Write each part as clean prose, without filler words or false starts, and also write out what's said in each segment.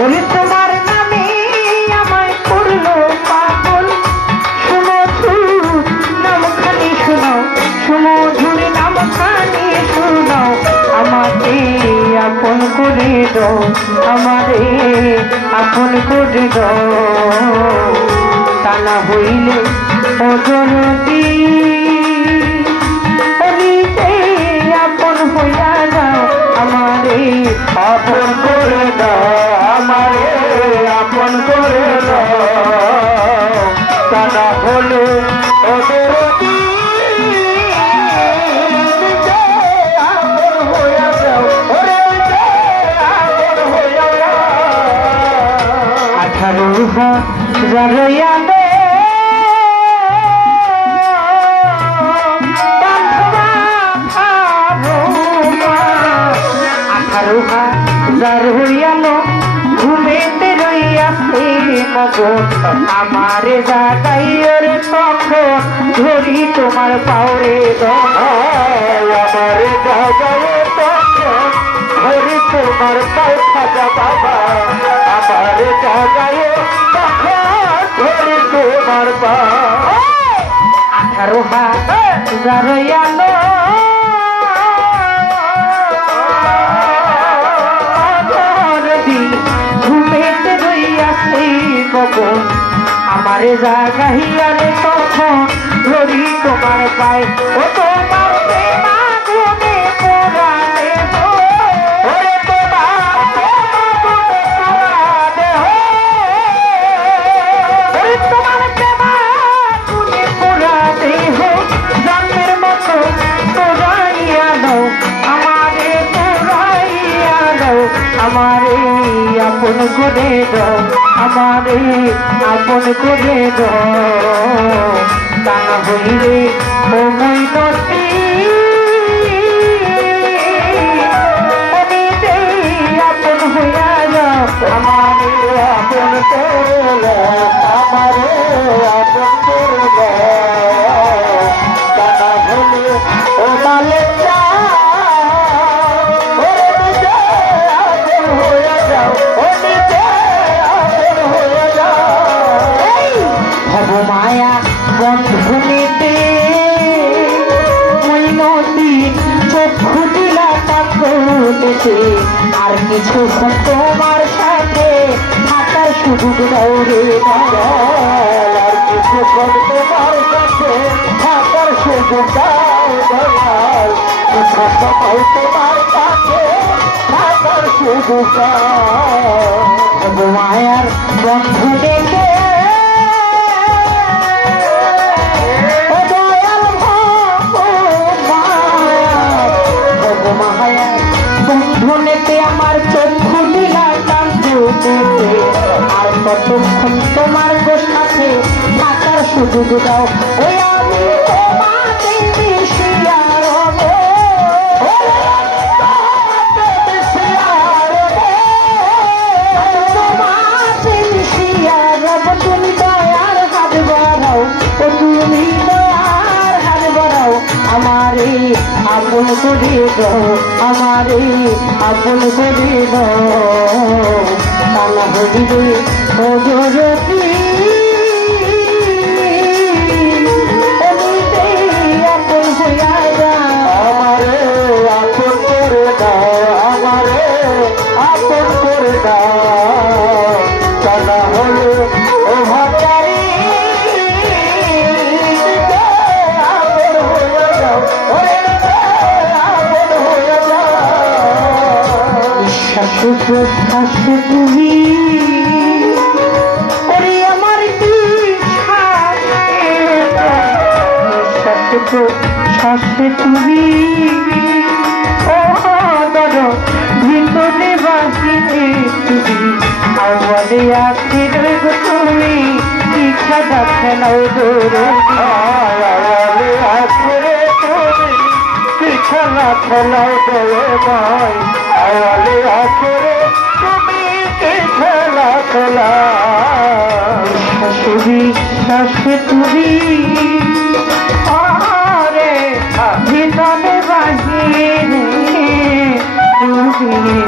ওরে তোমার নামে আমায় করলো পাগল, সুমধুর নামখানি শোনাও, সুমধুর নামখানি শোনাও, আমাকে আপন করে দাও, আমারে আপন করে দাও, তা না হইলে অজরতি আপন হইয়া যাও, আমারে আপন করে দাও, আমারে আপন করে দাও, তা না হলে ওদের আপন হইয়া যাও, ওরে আপন হইয়া যাও। 18,000 হইয়ালো ঘুমেতে রইয়াছে মগন, আমারে জাগাইয়ের তখন ধরি তোমার পাওরে আমারে জাগাইয়ের তখন ধরি তোমার পাও খাজা বাবা, আমারে জাগাইয়ের তখন ধরি তোমার পাও। 18,000 হইয়ালো ঘুমেতে রইয়াছে মগন, আমারে জাগাইয়ারে তখন ধরি তোমার পায়, ও তোমার প্রেমাগুনে পোড়ালে হো, ওরে তোমার প্রেমাগুনে পোড়ালে হো, ওরে তোমার প্রেমাগুনে পোড়ালে হো, জন্মের মতো পোড়াইয়া দাও, আমারে পোড়াইয়া দাও, আমারে আপন করে দাও, আমারে আপন করে দাও, তা না হইলে ও মইনতি আপন হইয়া যাও, আমারে আপন করে দাও, আমারে আপন করে দাও, তা না হলে ও মালিক ওরে নিজে আপন হয়ে যাও, ও নিজে আপন হয়ে যাও। হব মায়া বন্ধনীতে মইনতি চক্ষু দিলা তাকতে, আর কিছুক্ষণ তোমার সাথে থাকার সুযোগ দাও রে আর কিছুক্ষণ তোমার কাছে থাকার সুযোগ দাও দয়াল, কিছু সময় তোমার কাছে থাকার সুযোগ দাও। হব মায়ার বন্ধু ডেকে ও দয়াল হব মায়ার বন্ধু নেতে আমার চক্ষু দিলা টানতে, আর কতক্ষণ তোমার সাথে থাকার সুযোগ দাও, ওই আমি তোমাকে মিশিয়া রব, তোমাকে মিশিয়া রব, তুমি দয়ার হাত বাড়াও, ও তুমি দয়ার হাত বাড়াও, আমারে আপন করে দাও, আমারে আপন করে দাও, তালা হইবে অজরতি আপন হইয়া যাও, আমারে আপন করে দাও, আমারে আপন করে দাও, তা না হলে ও ভাতারি আপন হয়ে যাও, ওরে আপন হয়ে যাও। বিশ্বাস প্রশ্বাস তুমি, ওরে আমার বিশ্বাস প্রশ্বাস তুমি, ও দর ভিতরে বাহিরে তুমি, আওয়াজে আখির তুমি, শিক্ষা খেলাও দৌড়ে আয়ালে আসরে তুমি কি খেলা খেলাও দয়ে ভাই, আয়ালে আসরে তুমি কি খেলা খেলা। শাশুড়ি শাশে তুমি, আরে ভিতরে বাহিরে তুমি,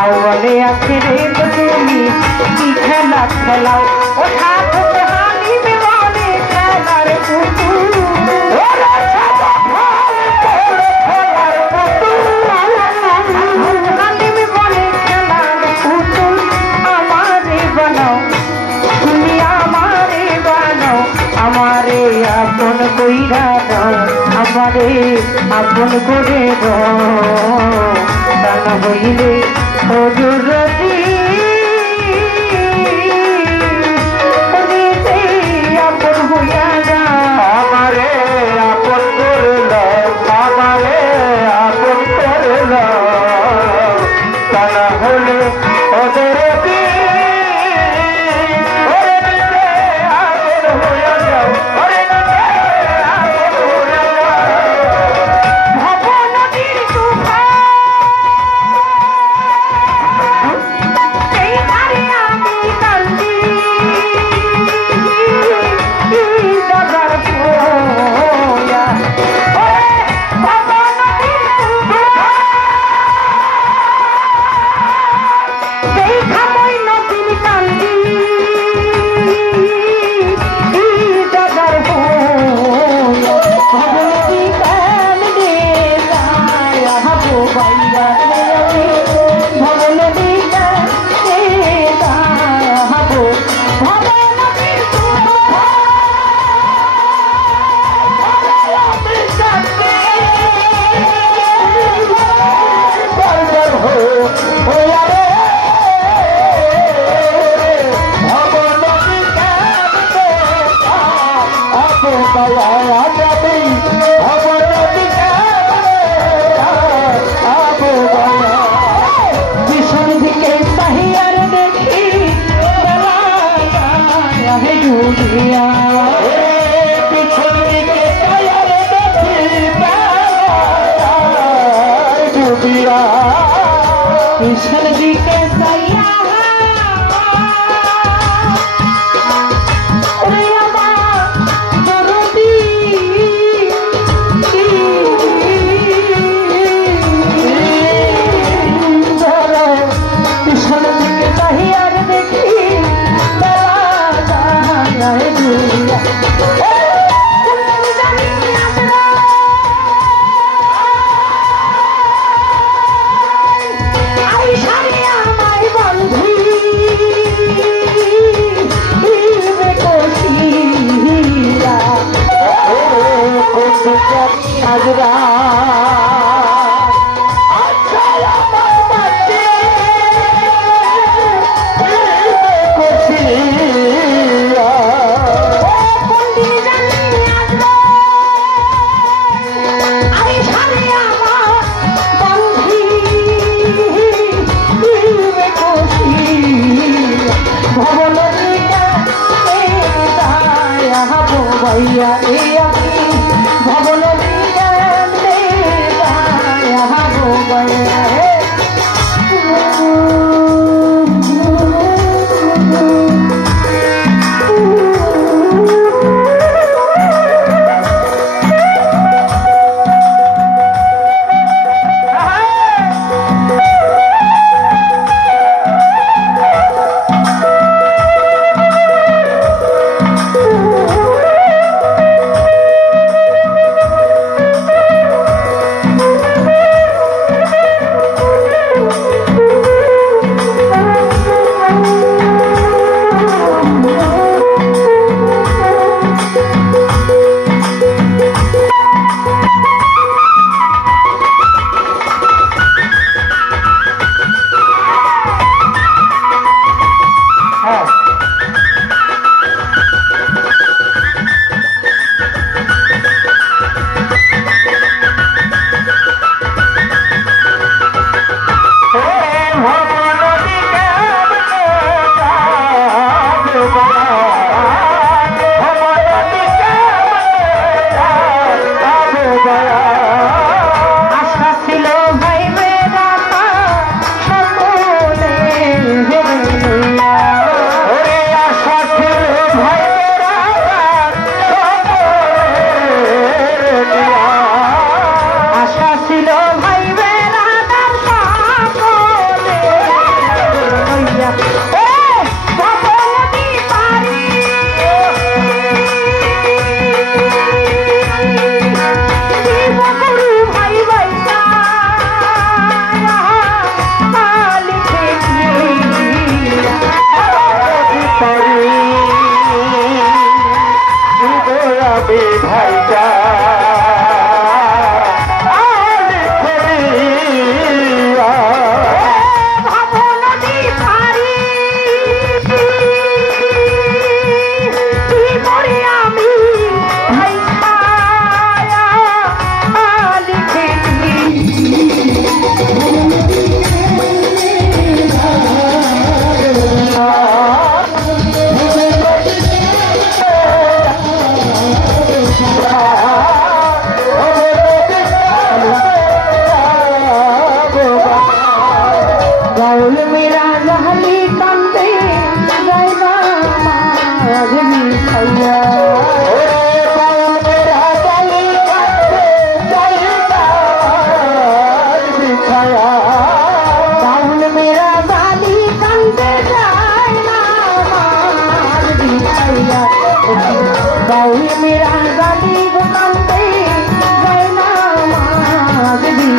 আওয়ালে ঘরে আছে রে তো তুমি কি খেলা খেলাও ও সাধক হালিম বলে খেলার পুতুল ওরে সাদা ভাই তোর খেলার পুতুল হালিম বলে খেলার পুতুল আমারে বানাও তুমি আমারে বানাও আমারে আপন কইরা দাও আমারে আপন করে দাও তা না হইলে অজুরতি আপন হইয়া যা আমারে আপন করল আমারে আপন করল তা না হলে ওদের ভবনদীর তুফান সেই ধারে আমি কান্দি দাদার ভোয়া ওরে ভবনদীর তুফান সেই খামই নদীর কান্দি দাদার ভোয়া ভবনদী কান্দে যায় হাবো বাইরা ভবনদী কান্দে যায় হাবো ভবনদীর পিছন দিকে সাহিয়ার দেখি বেলা যায় হে ডুবিয়া পিছন দিকে টায়ার দেখি ডুবিয়া পিছন দিকে সাইয়া ওরে আমার দরদি পিছন দিকে সাহিয়ার দেখি বেলা যায় ডুবিয়া আই সারি ভাইটা राहुल मेरा रहली कंदे जैना माधवी भैया राहुल मेरा गाली कंदे जैना माधवी भैया राहुल मेरा गाली कंदे जैना माधवी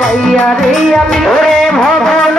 भैया रे भगवान